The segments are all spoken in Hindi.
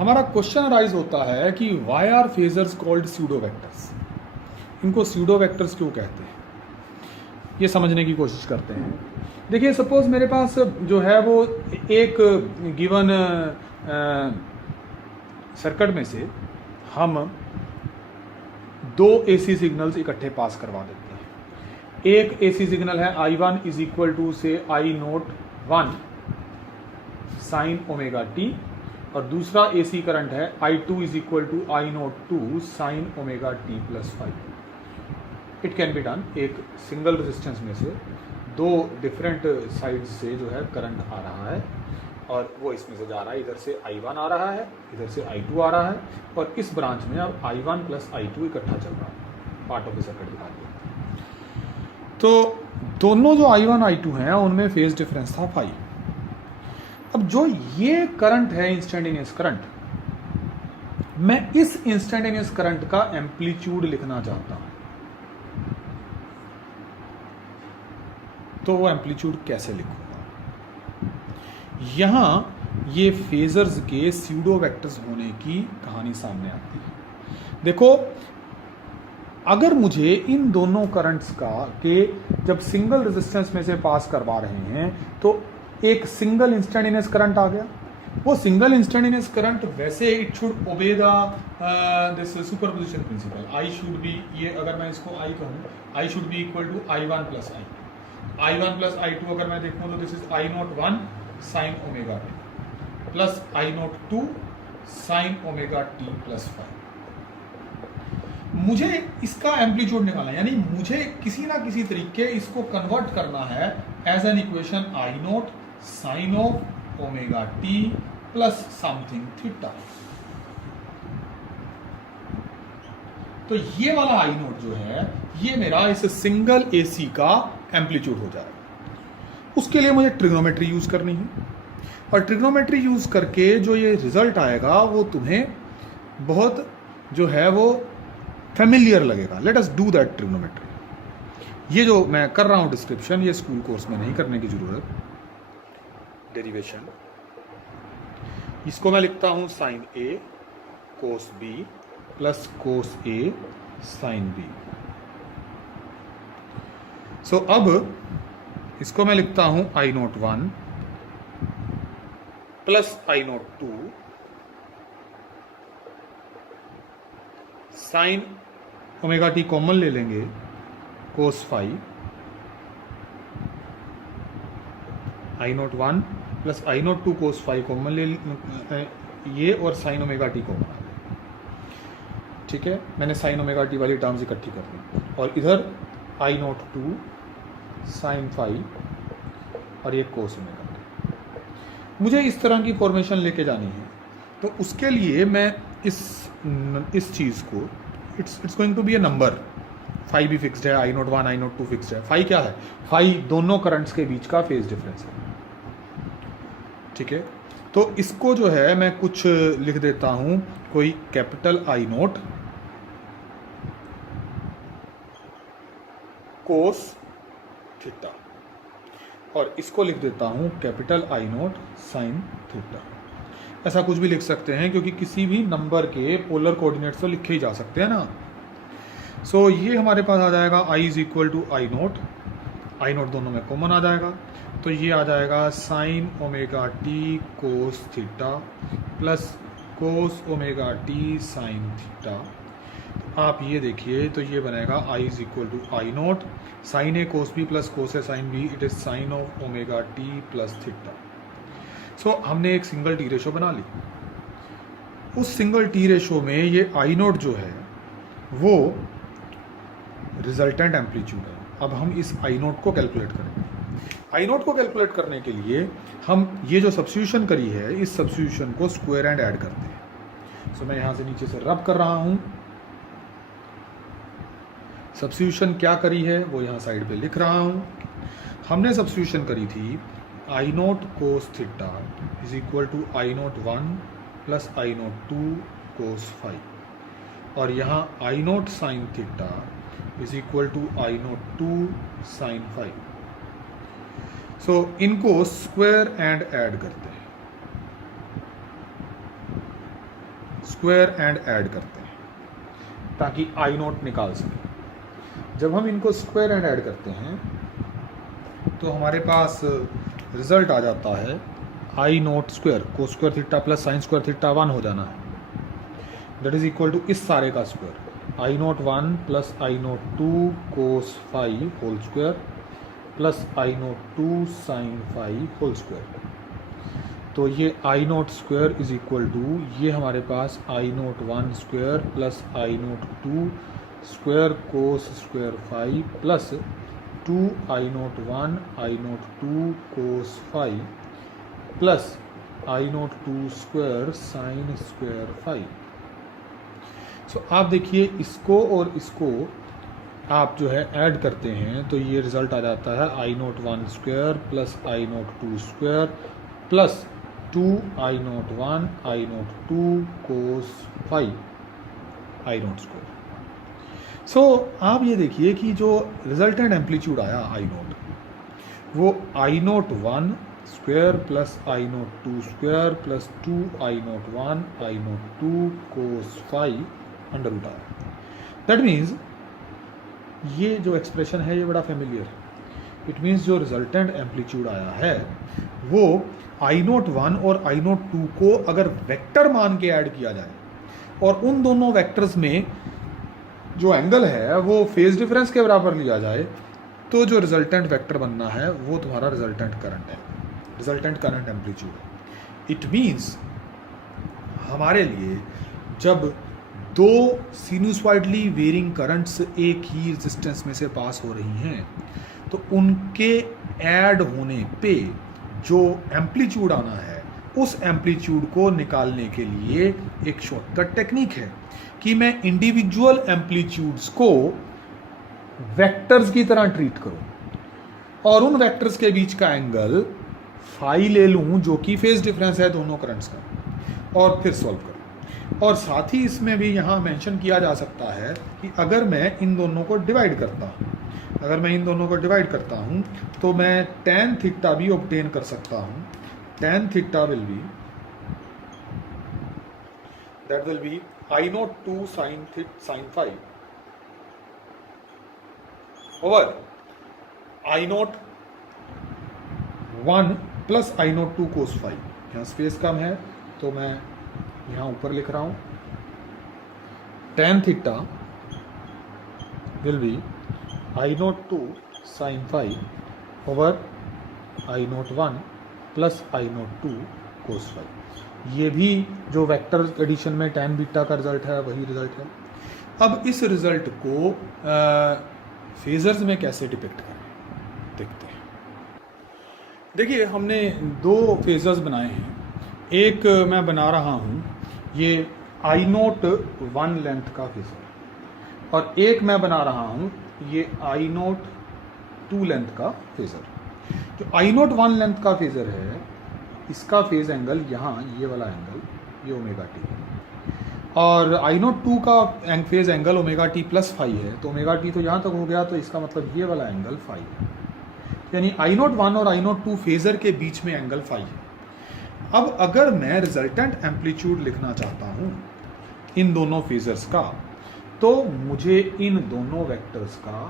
हमारा क्वेश्चन अराइज होता है कि why are phasors called pseudo vectors, इनको स्यूडो वेक्टर्स क्यों कहते हैं, ये समझने की कोशिश करते हैं। देखिए सपोज मेरे पास जो है वो एक गिवन सर्किट में से हम दो एसी सिग्नल्स इकट्ठे पास करवा देते हैं। एक एसी सिग्नल है I1 इज इक्वल टू से I01 साइन ओमेगा टी, और दूसरा एसी करंट है I2 is equal to I02 sine omega T plus 5। It can be done. एक सिंगल रेजिस्टेंस में से दो डिफरेंट साइड से जो है करंट आ रहा है और वो इसमें से जा रहा है, इधर से I1 आ रहा है, इधर से I2 आ रहा है, और इस ब्रांच में अब I1 प्लस I2 इकट्ठा चल रहा है। पार्ट ऑफ द सर्किट दिखा दिया। तो दोनों जो I1 I2 हैं उनमें फेज डिफरेंस था फाई। अब जो ये करंट है इंस्टेंटेनियस करंट, मैं इस इंस्टेंटेनियस करंट का एम्पलीट्यूड लिखना चाहता हूं, तो वो एम्पलीट्यूड कैसे लिखूंगा? यहां ये फेजर्स के स्यूडो वेक्टर्स होने की कहानी सामने आती है। देखो, अगर मुझे इन दोनों करंट्स का के जब सिंगल रेजिस्टेंस में से पास करवा रहे हैं तो एक सिंगल इंस्टेंटेनियस करंट आ गया। वो सिंगल इंस्टेंटेनियस करंट वैसे it should obey the this superposition principle. I should be, ये अगर मैं इसको आई कहूँ, I should be equal to I1 plus I1 plus I2 अगर मैं देखूँ तो this is I01 sine omega T plus I02 sine omega T plus 5। मुझे इसका एम्पलीट्यूड निकालना है, यानी मुझे किसी ना किसी तरीके इसको कन्वर्ट करना है as an equation I0 sine of omega T plus something theta. तो ये वाला I0 जो है ये मेरा इस सिंगल एसी का एम्पलीट्यूड हो जाएगा। उसके लिए मुझे ट्रिग्नोमेट्री यूज करनी है, और ट्रिग्नोमेट्री यूज करके जो ये रिजल्ट आएगा वो तुम्हें बहुत जो है वो फेमिलियर लगेगा। Let us do that trigonometry. ये जो मैं कर रहा हूं डिस्क्रिप्शन, ये स्कूल कोर्स में नहीं करने की जरूरत। डेरिवेशन, इसको मैं लिखता हूं sign A cos B plus cos A sine B. सो अब इसको मैं लिखता हूं I01 plus I02 sine omega T common ले लेंगे कोस 5, I01 plus I02 cos 5 common ले ये, और साइन ओमेगा टी कॉमन आ गया। ठीक है, मैंने साइन ओमेगा टी वाली टर्म्स इकट्ठी कर ली, और इधर I02 साइन 5 और ये कोस ओमेगा टी। मुझे इस तरह की फॉर्मेशन लेके जानी है, तो उसके लिए मैं इस चीज़ को it's going to be a number. Phi भी फिक्स्ड है, I01 I02 फिक्स्ड है। फाई क्या है? फाई दोनों करंट्स के बीच का फेज डिफरेंस है। ठीक है, तो इसको जो है मैं कुछ लिख देता हूं, कोई कैपिटल I0 कोस थीटा, और इसको लिख देता हूं कैपिटल I0 साइन थीटा। ऐसा कुछ भी लिख सकते हैं, क्योंकि किसी भी नंबर के पोलर कोऑर्डिनेट्स तो लिखे ही जा सकते हैं ना। सो ये हमारे पास आ जाएगा I is equal to I0 दोनों में कॉमन आ जाएगा, तो ये आ जाएगा sine omega T cos theta plus cos omega T sine theta. आप ये देखिए, तो ये बनेगा I is equal to I0 sine A cos B plus cos A sine B, it is sine of omega T plus theta. So हमने एक सिंगल टी रेशो बना ली। उस सिंगल टी रेशो में ये I0 जो है वो रिजल्टेंट एम्पलीट्यूड है। अब हम इस I0 को कैलकुलेट करेंगे। I0 को कैलकुलेट करने के लिए हम ये जो सब्स्टिट्यूशन करी है, इस सब्स्टिट्यूशन को स्क्वायर एंड ऐड करते हैं। सो मैं यहाँ से नीचे से रब कर रहा हूँ। सब्स्टिट्यूशन क्या करी है वो यहाँ साइड पे लिख रहा हूँ। हमने सब्स्टिट्यूशन करी थी I0 cos theta is equal to I01 plus I02 cos 5, और यहाँ I0 sine theta is equal to I02 sine 5। So इनको स्क्वायर एंड ऐड करते हैं। स्क्वायर एंड ऐड करते हैं ताकि आई नोट निकाल सकें। जब हम इनको स्क्वायर एंड ऐड करते हैं तो हमारे पास रिजल्ट आ जाता है आई नोट स्क्वायर, को square theta plus sine square theta 1 हो जाना है, दैट इज इक्वल टू इस सारे का square, I naught 1 plus I naught 2 cos 5 whole square plus I naught 2 sine 5 whole square. तो ये I naught square is equal to ये हमारे पास I naught 1 square plus I naught 2 square cos square 5 plus 2 I naught 1 I naught 2 cos 5 plus I naught 2 square sine square 5। So आप देखिए इसको और इसको आप जो है ऐड करते हैं तो ये रिजल्ट आ जाता है आई naught 1 square plus I naught 2 square plus 2 I naught 1 I naught 2 cos 5 I naught square. सो आप ये देखिए कि जो रिजल्टेंट एम्पलीट्यूड आया आई नोट वो आई naught 1 square plus I naught 2 square plus 2 I naught 1 I naught 2 cos 5 under root आया। दैट मीन्स ये जो एक्सप्रेशन है ये बड़ा फेमिलियर है। इट मीन्स जो रिजल्टेंट एम्पलीट्यूड आया है वो आई नोट 1 और आई नोट 2 को अगर वेक्टर मान के ऐड किया जाए और उन दोनों वेक्टर्स में जो एंगल है वो फेज डिफरेंस के बराबर लिया जाए तो जो रिजल्टेंट वेक्टर बनना है वो तुम्हारा रिजल्टेंट करंट है, resultant current amplitude. It means हमारे लिए जब दो सिनुसॉइडली वेरिंग करंट्स एक ही रेजिस्टेंस में से पास हो रही हैं तो उनके ऐड होने पे जो एम्पलीट्यूड आना है उस एम्पलीट्यूड को निकालने के लिए एक शॉर्टकट टेक्निक है कि मैं इंडिविजुअल एम्पलीट्यूड्स को वेक्टर्स की तरह ट्रीट करूं और उन वेक्टर्स के बीच का एंगल फाई ले लूं जो कि फेज डिफरेंस है दोनों करंट्स का और फिर सॉल्व करूं। और साथ ही इसमें भी यहाँ मेंशन किया जा सकता है कि अगर मैं इन दोनों को डिवाइड करता हूँ तो मैं tan थीटा भी ऑब्टेन कर सकता हूँ। tan theta will be I naught 2 sine 5 over I naught 1 plus I naught 2 cos 5। यहाँ स्पेस कम है तो मैं यहाँ ऊपर लिख रहा हूँ tan theta will be I naught 2 sine 5 over I naught 1 plus I naught 2 cos 5। ये भी जो वेक्टर एडिशन में tan बीटा का रिजल्ट है वही रिजल्ट है। अब इस रिजल्ट को फेजर्स में कैसे डिपिक्ट करें देखते हैं। देखिए हमने दो फेजर्स बनाए हैं। एक मैं बना रहा हूँ ये आई नोट 1 लेंथ का फेजर और एक मैं बना रहा हूँ ये आई नोट 2 लेंथ का फेजर। जो आई नोट 1 लेंथ का फेजर है इसका फेज एंगल यहाँ ये वाला एंगल ये ओमेगा टी और आई नोट 2 का phase angle omega T plus 5 है तो ओमेगा टी तो यहाँ तक हो गया तो इसका मतलब ये वाला एंगल 5 है, यानी आई नोट 1 और आई नोट 2 फेजर के बीच में एंगल 5 है। अब अगर मैं रिजल्टेंट एम्पलीट्यूड लिखना चाहता हूँ इन दोनों फेजर्स का तो मुझे इन दोनों वेक्टर्स का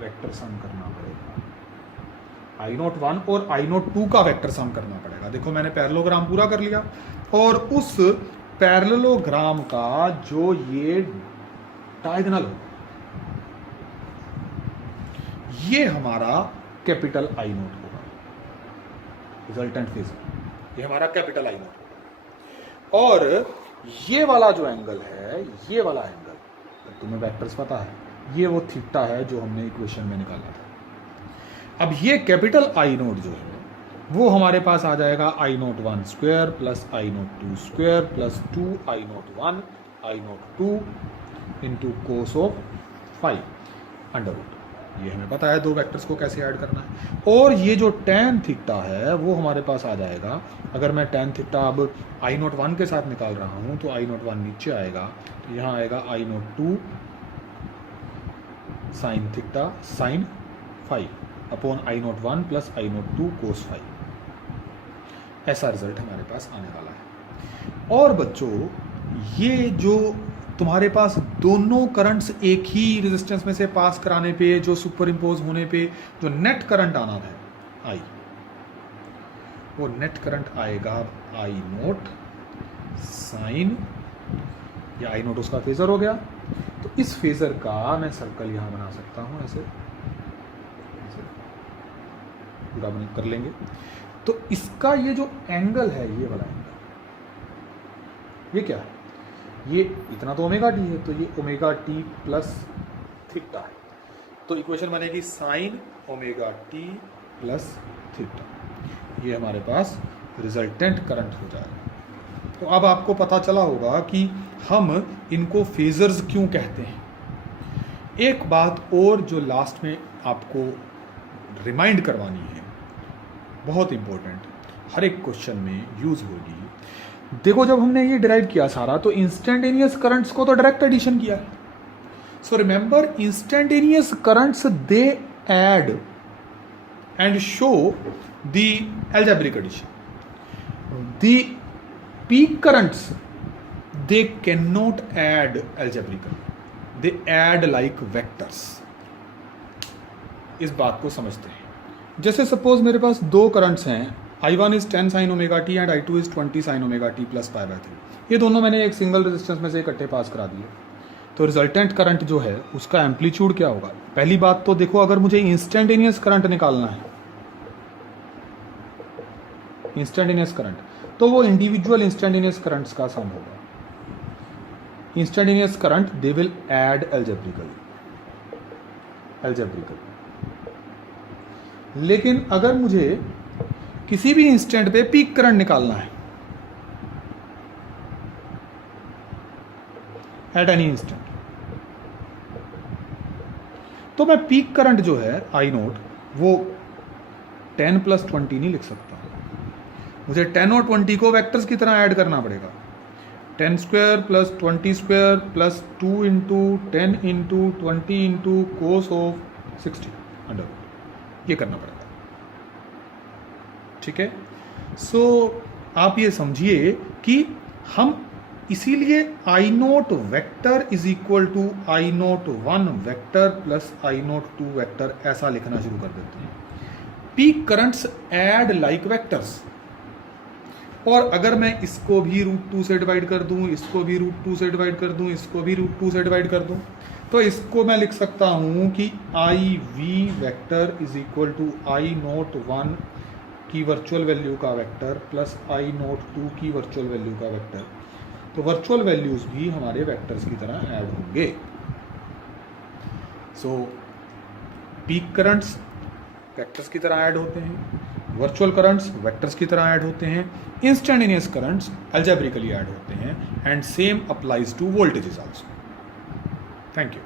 वेक्टर सम करना पड़ेगा। आई नोट 1 और आई नोट 2 का वेक्टर सम करना पड़ेगा। देखो मैंने पैरेललोग्राम पूरा कर लिया और उस पैरेललोग्राम का जो ये डायगोनल होगा ये हमारा कैपिटल आई नोट होगा, रिजल्टेंट फेजर ये हमारा कैपिटल आई नोट। और ये वाला जो एंगल है ये वाला एंगल तुम्हें वेक्टर्स पता है ये वो थीटा है जो हमने इक्वेशन में निकाला था। अब ये कैपिटल आई नोट जो है वो हमारे पास आ जाएगा I naught 1 square plus I naught 2 square plus 2 I naught 1 I naught 2 into cos of 5 under root. ये हमें पता है दो वेक्टर्स को कैसे ऐड करना है। और ये जो tan थीटा है वो हमारे पास आ जाएगा। अगर मैं tan थीटा अब आई नोट 1 के साथ निकाल रहा हूँ तो आई नोट 1 नीचे आएगा तो यहाँ आएगा I naught 2 sine theta sine 5 upon I naught 1 plus I naught 2 cos 5। ऐसा रिजल्ट हमारे पास आने वाला है। और बच्चों ये जो तुम्हारे पास दोनों करंट्स एक ही रेजिस्टेंस में से पास कराने पे, जो सुपर इम्पोज होने पे जो नेट करंट आना है आई, वो नेट करंट आएगा आई नोट साइन, या आई नोट उसका फेजर हो गया। तो इस फेजर का मैं सर्कल यहां बना सकता हूं, ऐसे पूरा बन कर लेंगे। तो इसका ये जो एंगल है, ये वाला एंगल, ये क्या है, ये इतना तो ओमेगा टी है, तो ये ओमेगा टी प्लस थीटा है। तो इक्वेशन बनेगी sign omega T plus theta, ये हमारे पास रिजल्टेंट करंट हो जाएगा। तो अब आपको पता चला होगा कि हम इनको फेजर्स क्यों कहते हैं। एक बात और जो लास्ट में आपको रिमाइंड करवानी है, बहुत इंपॉर्टेंट, हर एक क्वेश्चन में यूज होगी। देखो जब हमने ये डिराइव किया सारा, तो इंस्टेंटेनियस करंट्स को तो डायरेक्ट एडिशन किया। So remember, instantaneous currents they add and show the algebraic addition. The peak currents, they cannot add algebraically, they add like vectors. इस बात को समझते हैं। जैसे सपोज मेरे पास दो करंट्स हैं, I1 is 10 sin omega T and I2 is 20 sin omega T plus pi by 3। ये दोनों मैंने एक सिंगल रेजिस्टेंस में से इकट्ठे पास करा दिए। तो रिजल्टेंट करंट जो है उसका एम्पलीट्यूड क्या होगा। पहली बात तो देखो, अगर मुझे इंस्टेंटेनियस करंट निकालना है, इंस्टेंटेनियस करंट, तो वो इंडिविजुअल इंस्टेंटेनियस करंट्स का सम होगा। Instantaneous current they will add algebraically. लेकिन अगर मुझे किसी भी इंस्टेंट पे पीक करंट निकालना है, एट एनी इंस्टेंट, तो मैं पीक करंट जो है आई नोट, वो 10 प्लस 20 नहीं लिख सकता। मुझे 10 और 20 को वेक्टर्स की तरह ऐड करना पड़ेगा। 10 square plus 20 square plus 2 into 10 into 20 into cos of 60 under, ये करना पड़ेगा। ठीक है। सो आप ये समझिए कि हम इसीलिए I naught vector is equal to I naught 1 vector plus I naught 2 vector ऐसा लिखना शुरू कर देते हैं। Peak currents add like vectors. और अगर मैं इसको भी √2 से डिवाइड कर दूं, इसको भी √2 से डिवाइड कर दूं, इसको भी √2 से डिवाइड कर दूं, तो इसको मैं लिख सकता हूं कि I V vector is equal to I naught 1 की वर्चुअल वैल्यू का वेक्टर प्लस आई नोट 2 की वर्चुअल वैल्यू का वेक्टर। तो वर्चुअल वैल्यूज भी हमारे वेक्टर्स की तरह ऐड होंगे। सो पीक करंट्स वेक्टर्स की तरह ऐड होते हैं, वर्चुअल करंट्स वेक्टर्स की तरह ऐड होते हैं, इंस्टेंटेनियस करंट्स अलजेब्रिकली ऐड होते हैं, and same applies to voltages also. Thank you.